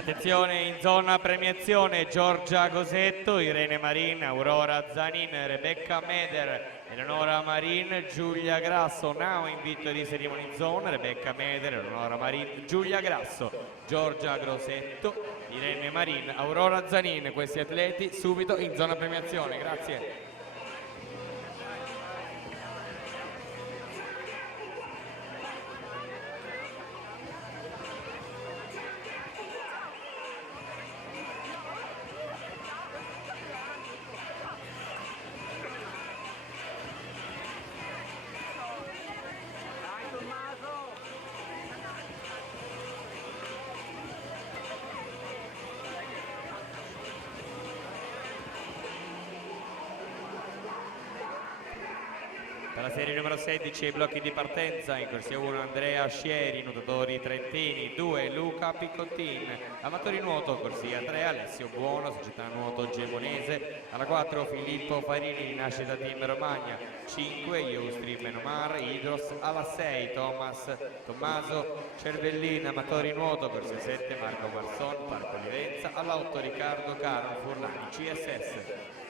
Attenzione, in zona premiazione Giorgia Gosetto, Irene Marin, Aurora Zanin, Rebecca Meder, Eleonora Marin, Giulia Grasso. Now in victory ceremony zone, Rebecca Meder, Eleonora Marin, Giulia Grasso, Giorgia Gosetto, Irene Marin, Aurora Zanin. Questi atleti subito in zona premiazione. Grazie. Per la serie numero 16 i blocchi di partenza, in corsia 1 Andrea Scieri, nuotatori trentini, 2 Luca Piccottin, amatori nuoto, corsia 3 Alessio Buono, società nuoto gemonese, alla 4 Filippo Farini, nascita team Romagna, 5 Iustri Menomar, Idros, alla 6 Tommaso Cervellin, amatori nuoto, corsia 7 Marco Marson, Parco Livenza, alla 8 Riccardo Caron Furlani, CSS.